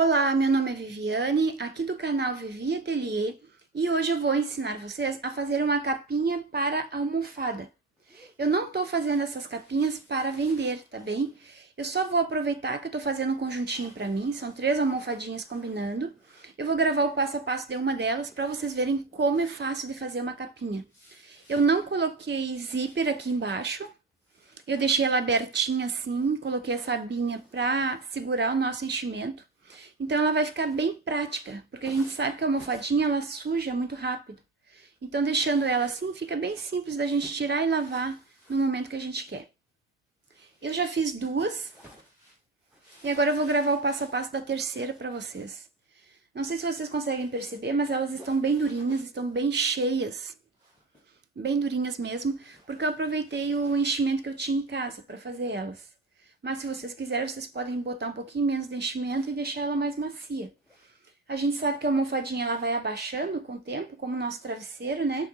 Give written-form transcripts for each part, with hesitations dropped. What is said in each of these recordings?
Olá, meu nome é Viviane, aqui do canal Vivi Atelier, e hoje eu vou ensinar vocês a fazer uma capinha para almofada. Eu não tô fazendo essas capinhas para vender, tá bem? Eu só vou aproveitar que eu tô fazendo um conjuntinho para mim, são 3 almofadinhas combinando. Eu vou gravar o passo a passo de uma delas para vocês verem como é fácil de fazer uma capinha. Eu não coloquei zíper aqui embaixo, eu deixei ela abertinha assim, coloquei essa abinha para segurar o nosso enchimento. Então, ela vai ficar bem prática, porque a gente sabe que a almofadinha, ela suja muito rápido. Então, deixando ela assim, fica bem simples da gente tirar e lavar no momento que a gente quer. Eu já fiz 2, e agora eu vou gravar o passo a passo da terceira para vocês. Não sei se vocês conseguem perceber, mas elas estão bem durinhas, estão bem cheias. Bem durinhas mesmo, porque eu aproveitei o enchimento que eu tinha em casa para fazer elas. Mas se vocês quiserem, vocês podem botar um pouquinho menos de enchimento e deixar ela mais macia. A gente sabe que a almofadinha ela vai abaixando com o tempo, como o nosso travesseiro, né?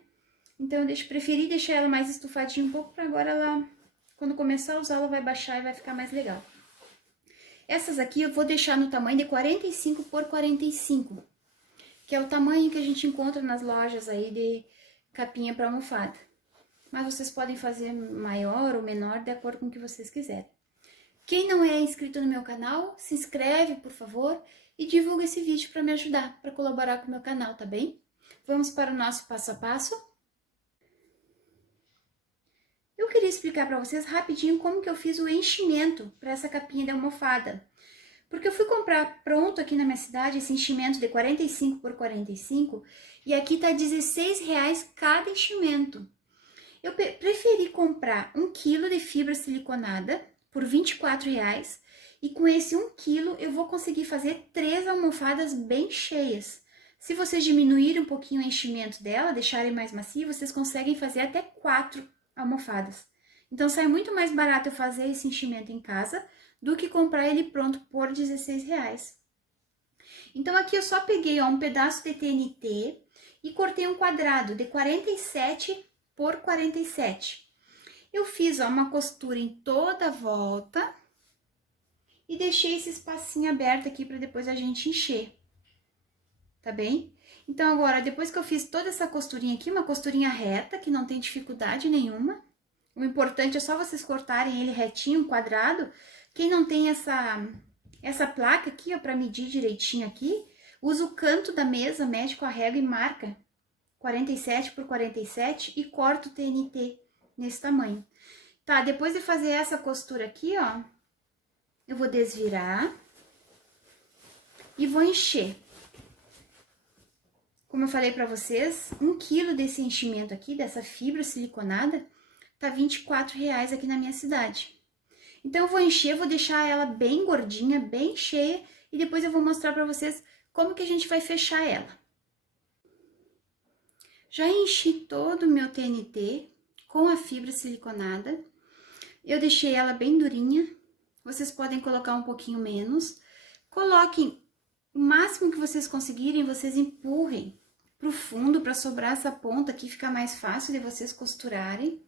Então eu preferi deixar ela mais estufadinha um pouco, para agora ela, quando começar a usar, ela vai baixar e vai ficar mais legal. Essas aqui eu vou deixar no tamanho de 45 por 45, que é o tamanho que a gente encontra nas lojas aí de capinha para almofada. Mas vocês podem fazer maior ou menor, de acordo com o que vocês quiserem. Quem não é inscrito no meu canal, se inscreve, por favor, e divulga esse vídeo para me ajudar, para colaborar com o meu canal, tá bem? Vamos para o nosso passo a passo. Eu queria explicar para vocês rapidinho como que eu fiz o enchimento para essa capinha de almofada. Porque eu fui comprar pronto aqui na minha cidade esse enchimento de 45 por 45 e aqui tá R$16 cada enchimento. Eu preferi comprar 1 kg de fibra siliconada por R$24 e com esse 1 kg eu vou conseguir fazer 3 almofadas bem cheias. Se vocês diminuírem um pouquinho o enchimento dela, deixarem mais macia, vocês conseguem fazer até 4 almofadas. Então sai muito mais barato eu fazer esse enchimento em casa do que comprar ele pronto por R$16. Então aqui eu só peguei um pedaço de TNT e cortei um quadrado de 47 por 47. Eu fiz uma costura em toda a volta e deixei esse espacinho aberto aqui para depois a gente encher, tá bem? Então agora, depois que eu fiz toda essa costurinha aqui, uma costurinha reta, que não tem dificuldade nenhuma, o importante é só vocês cortarem ele retinho, quadrado. Quem não tem essa placa aqui, ó, para medir direitinho aqui, usa o canto da mesa, mede com a régua e marca 47 por 47 e corta o TNT nesse tamanho. Tá, depois de fazer essa costura aqui, ó, eu vou desvirar e vou encher. Como eu falei pra vocês, 1 kg desse enchimento aqui, dessa fibra siliconada, tá R$24 aqui na minha cidade. Então, eu vou encher, vou deixar ela bem gordinha, bem cheia, e depois eu vou mostrar pra vocês como que a gente vai fechar ela. Já enchi todo o meu TNT com a fibra siliconada. Eu deixei ela bem durinha. Vocês podem colocar um pouquinho menos. Coloquem o máximo que vocês conseguirem, vocês empurrem pro fundo para sobrar essa ponta aqui, ficar mais fácil de vocês costurarem.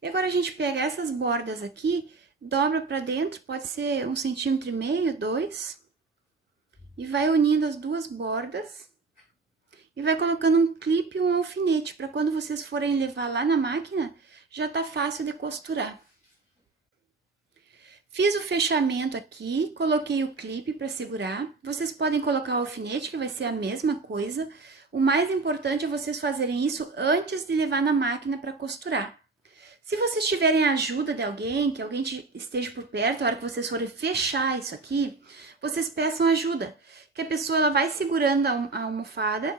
E agora a gente pega essas bordas aqui, dobra para dentro, pode ser 1,5 cm, 2, e vai unindo as duas bordas. E vai colocando um clipe e um alfinete, para quando vocês forem levar lá na máquina, já tá fácil de costurar. Fiz o fechamento aqui, coloquei o clipe para segurar. Vocês podem colocar o alfinete, que vai ser a mesma coisa. O mais importante é vocês fazerem isso antes de levar na máquina para costurar. Se vocês tiverem a ajuda de alguém, que alguém esteja por perto, a hora que vocês forem fechar isso aqui, vocês peçam ajuda. Que a pessoa ela vai segurando a almofada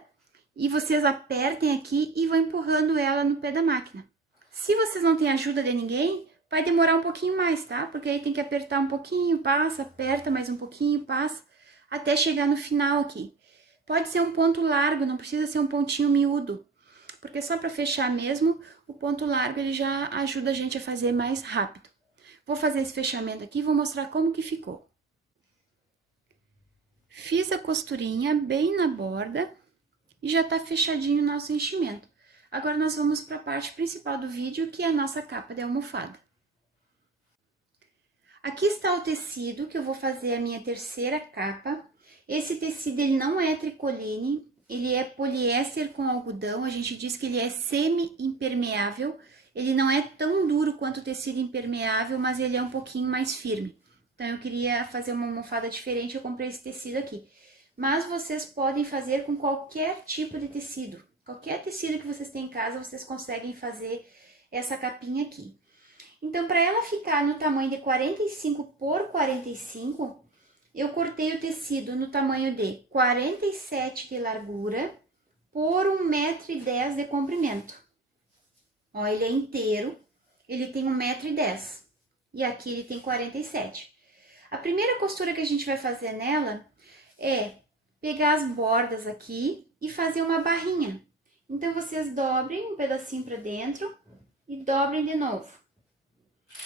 e vocês apertem aqui e vão empurrando ela no pé da máquina. Se vocês não têm ajuda de ninguém, vai demorar um pouquinho mais, tá? Porque aí tem que apertar um pouquinho, passa, aperta mais um pouquinho, passa, até chegar no final aqui. Pode ser um ponto largo, não precisa ser um pontinho miúdo, porque só para fechar mesmo, o ponto largo ele já ajuda a gente a fazer mais rápido. Vou fazer esse fechamento aqui e vou mostrar como que ficou. Fiz a costurinha bem na borda e já tá fechadinho o nosso enchimento. Agora nós vamos para a parte principal do vídeo, que é a nossa capa de almofada. Aqui está o tecido que eu vou fazer a minha terceira capa. Esse tecido, ele não é tricoline, ele é poliéster com algodão, a gente diz que ele é semi-impermeável, ele não é tão duro quanto o tecido impermeável, mas ele é um pouquinho mais firme. Então, eu queria fazer uma almofada diferente, eu comprei esse tecido aqui. Mas vocês podem fazer com qualquer tipo de tecido. Qualquer tecido que vocês têm em casa, vocês conseguem fazer essa capinha aqui. Então, para ela ficar no tamanho de 45 por 45, eu cortei o tecido no tamanho de 47 de largura por 1,10 m de comprimento. Ó, ele é inteiro, ele tem 1,10 m e aqui ele tem 47. A primeira costura que a gente vai fazer nela é pegar as bordas aqui e fazer uma barrinha. Então, vocês dobrem um pedacinho para dentro e dobrem de novo.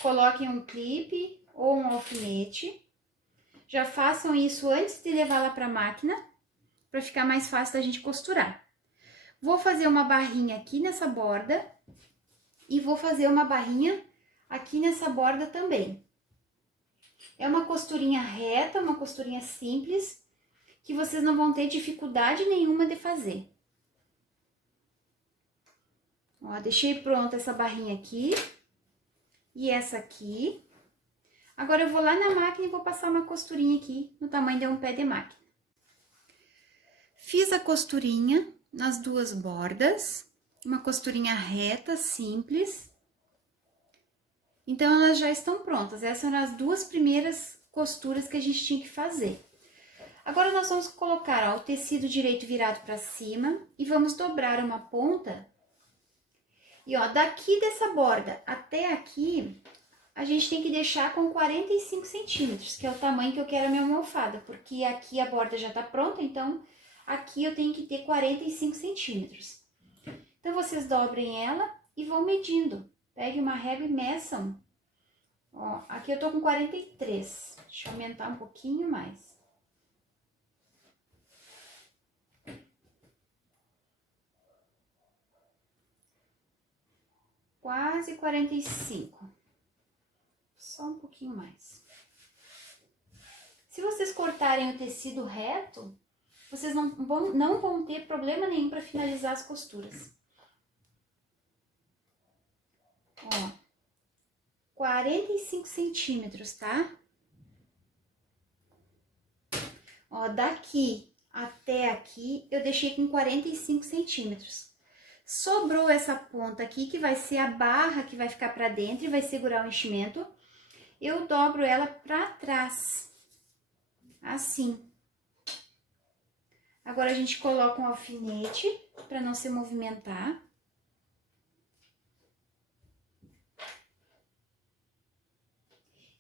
Coloquem um clipe ou um alfinete. Já façam isso antes de levá-la para a máquina, para ficar mais fácil da gente costurar. Vou fazer uma barrinha aqui nessa borda e vou fazer uma barrinha aqui nessa borda também. É uma costurinha reta, uma costurinha simples, que vocês não vão ter dificuldade nenhuma de fazer. Ó, deixei pronta essa barrinha aqui e essa aqui. Agora eu vou lá na máquina e vou passar uma costurinha aqui no tamanho de um pé de máquina. Fiz a costurinha nas duas bordas, uma costurinha reta, simples. Então, elas já estão prontas. Essas são as duas primeiras costuras que a gente tinha que fazer. Agora, nós vamos colocar, ó, o tecido direito virado para cima e vamos dobrar uma ponta. E, ó, daqui dessa borda até aqui, a gente tem que deixar com 45 centímetros, que é o tamanho que eu quero a minha almofada, porque aqui a borda já tá pronta, então aqui eu tenho que ter 45 centímetros. Então, vocês dobrem ela e vão medindo. Pegue uma régua e meçam. Ó, aqui eu tô com 43. Deixa eu aumentar um pouquinho mais. Quase 45. Só um pouquinho mais. Se vocês cortarem o tecido reto, vocês não vão ter problema nenhum para finalizar as costuras. Ó, 45 centímetros, tá? Ó, daqui até aqui eu deixei com 45 centímetros. Sobrou essa ponta aqui, que vai ser a barra que vai ficar pra dentro e vai segurar o enchimento. Eu dobro ela pra trás, assim. Agora, a gente coloca um alfinete pra não se movimentar.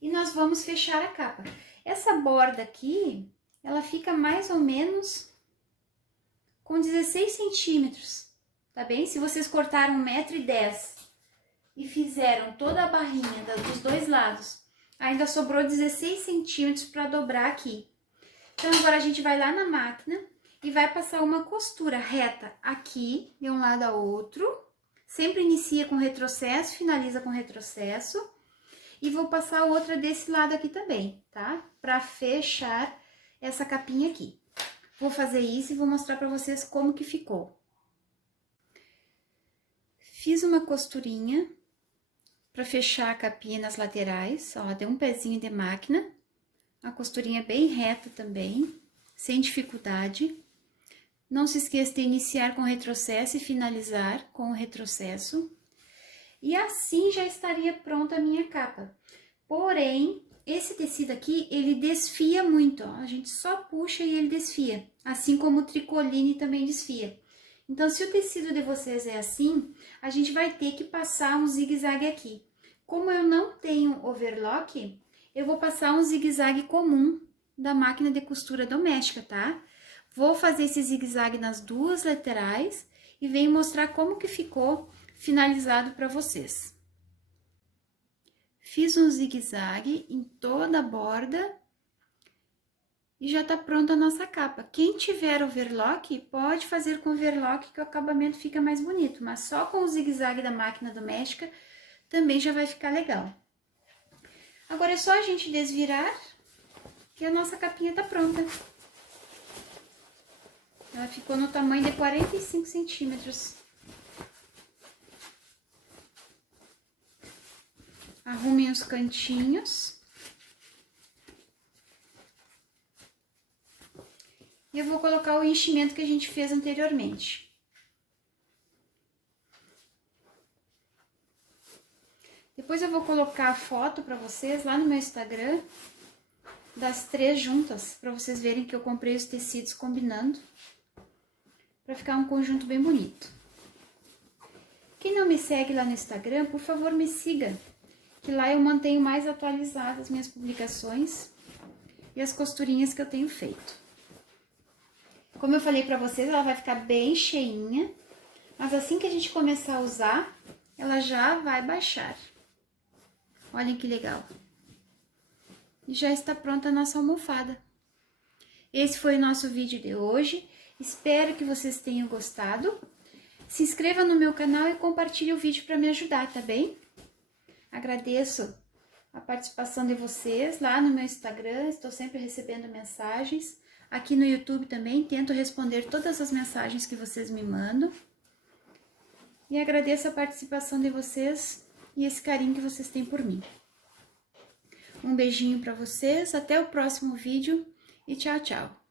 E nós vamos fechar a capa. Essa borda aqui, ela fica mais ou menos com 16 centímetros, tá bem? Se vocês cortaram 1,10 m e fizeram toda a barrinha dos dois lados, ainda sobrou 16 centímetros para dobrar aqui. Então, agora a gente vai lá na máquina e vai passar uma costura reta aqui, de um lado ao outro. Sempre inicia com retrocesso, finaliza com retrocesso. E vou passar outra desse lado aqui também, tá? Pra fechar essa capinha aqui. Vou fazer isso e vou mostrar pra vocês como que ficou. Fiz uma costurinha pra fechar a capinha nas laterais, ó, deu um pezinho de máquina. A costurinha bem reta também, sem dificuldade. Não se esqueça de iniciar com retrocesso e finalizar com o retrocesso. E assim já estaria pronta a minha capa. Porém, esse tecido aqui, ele desfia muito, ó. A gente só puxa e ele desfia. Assim como o tricoline também desfia. Então, se o tecido de vocês é assim, a gente vai ter que passar um zigue-zague aqui. Como eu não tenho overlock, eu vou passar um zigue-zague comum da máquina de costura doméstica, tá? Vou fazer esse zigue-zague nas duas laterais e venho mostrar como que ficou finalizado para vocês. Fiz um zigue-zague em toda a borda e já tá pronta a nossa capa. Quem tiver overlock, pode fazer com overlock que o acabamento fica mais bonito, mas só com o zigue-zague da máquina doméstica também já vai ficar legal. Agora é só a gente desvirar que a nossa capinha tá pronta. Ela ficou no tamanho de 45 centímetros. Arrumem os cantinhos. E eu vou colocar o enchimento que a gente fez anteriormente. Depois eu vou colocar a foto para vocês lá no meu Instagram, das 3 juntas, para vocês verem que eu comprei os tecidos combinando, para ficar um conjunto bem bonito. Quem não me segue lá no Instagram, por favor me siga, que lá eu mantenho mais atualizadas as minhas publicações e as costurinhas que eu tenho feito. Como eu falei para vocês, ela vai ficar bem cheinha, mas assim que a gente começar a usar, ela já vai baixar. Olhem que legal. E já está pronta a nossa almofada. Esse foi o nosso vídeo de hoje. Espero que vocês tenham gostado. Se inscreva no meu canal e compartilhe o vídeo para me ajudar, tá bem? Agradeço a participação de vocês lá no meu Instagram. Estou sempre recebendo mensagens. Aqui no YouTube também tento responder todas as mensagens que vocês me mandam. E agradeço a participação de vocês e esse carinho que vocês têm por mim. Um beijinho para vocês, até o próximo vídeo e tchau, tchau!